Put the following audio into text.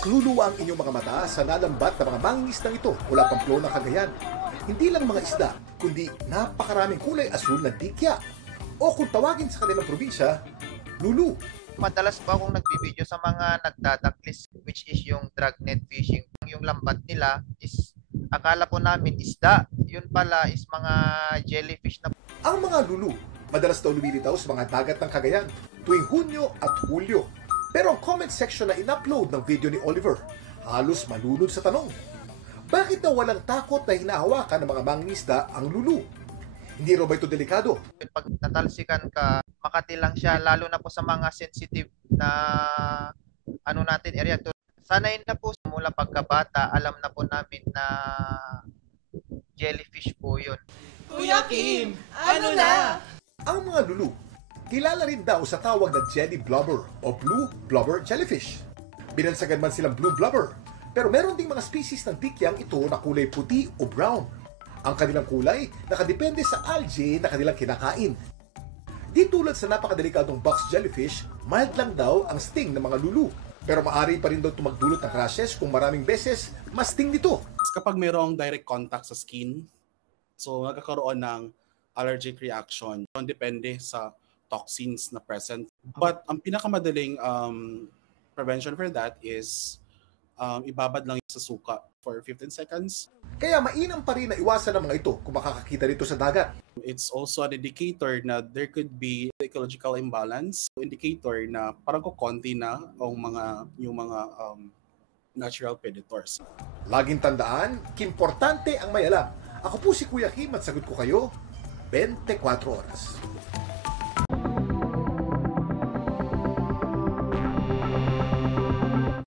Nakluluwa ang inyong mga mata sa nalambat na mga mangingisdang ito mula Pamplona, Cagayan. Hindi lang mga isda, kundi napakaraming kulay asul na dikya. O kung tawagin sa kanilang probinsya, lulu. Madalas po akong nagbibideo sa mga nagdadaklis, which is yung dragnet fishing. Yung lambat nila is, akala po namin isda. Yun pala is mga jellyfish na. Ang mga lulu, madalas daw lumilitaw sa mga dagat ng Cagayan tuwing Hunyo at Hulyo. Pero ang comment section na in-upload ng video ni Oliver, halos malunod sa tanong. Bakit daw walang takot na hinahawakan ng mga mangingisda ang lulu? Hindi raw ba ito delikado? Pag natalsikan ka, makatilang siya, lalo na po sa mga sensitive na area. Sanay na po mula pagkabata, alam na po namin na jellyfish po yun. Kuya Kim, ano na? Ang mga lulu, kilala rin daw sa tawag na jelly blubber o blue blubber jellyfish. Binansagan man silang blue blubber, pero meron ding mga species ng dikyang ito na kulay puti o brown. Ang kanilang kulay nakadepende sa algae na kanilang kinakain. Di tulad sa napakadelikadong box jellyfish, mild lang daw ang sting ng mga lulu. Pero maaari pa rin daw magdulot ng rashes kung maraming beses mas sting nito. Kapag mayroong direct contact sa skin, so nagkakaroon ng allergic reaction. Depende sa toxins na present. But ang pinakamadaling prevention for that is ibabad lang sa suka for 15 seconds. Kaya mainam pa rin na iwasan ang mga ito kung makakakita rito sa dagat. It's also an indicator na there could be ecological imbalance. Indicator na parang kukonti na yung mga natural predators. Laging tandaan, importante ang may alam. Ako po si Kuya Kim at sagot ko kayo 24 oras.